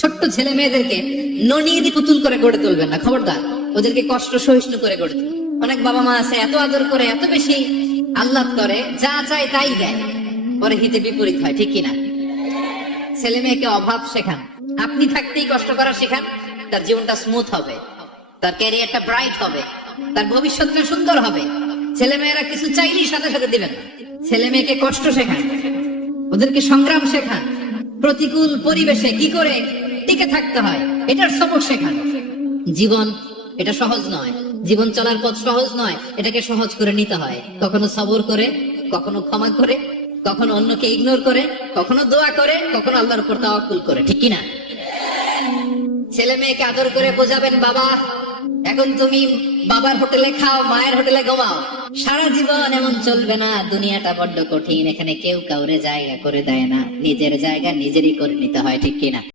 ছোট্ট ছেলে মেয়েদেরকে ননিয়ে পুতুল করে গড়ে তুলবেন না, খবরদার। ওদেরকে কষ্ট সহিষ্ণু করে গড়ে তুলবেন। অনেক বাবা মা আছে এত আদর করে, এত বেশি আহ্লাদ করে, যা চায় তাই দেয়, পরে হিতে বিপরীত হয়, ঠিক কিনা? ছেলে মেয়েকে অভাব শেখান, আপনি থাকতেই কষ্ট করা শেখান, তার জীবনটা স্মুথ হবে, তার ক্যারিয়ারটা ব্রাইট হবে, তার ভবিষ্যৎটা সুন্দর হবে। ছেলে মেয়েরা কিছু চাইলেই সাথে সাথে দিবেন। ছেলে মেয়েকে কষ্ট শেখান, ওদেরকে সংগ্রাম শেখান, প্রতিকূল পরিবেশে কি করে টিকে থাকতে হয় এটার সবক শেখান। জীবন এটা সহজ নয়, জীবন চলার পথ সহজ নয়, এটাকে সহজ করে নিতে হয়। কখনো সবর করে, কখনো ক্ষমা করে, কখনো অন্যকে ইগনোর করে, কখনো দোয়া করে, কখনো আল্লাহর উপর তাওয়াক্কুল করে, ঠিক কিনা? ছেলে মেয়েকে আদর করে বোঝাবেন, বাবা এখন তুমি বাবার হোটেলে খাও, মায়ের হোটেলে ঘুমাও, সারা জীবন এমন চলবে না, দুনিয়াটা বড্ড কঠিন, এখানে কেউ কাউরে জায়গা করে দেয় না, নিজের জায়গা নিজেরই করে নিতে হয়, ঠিক কিনা?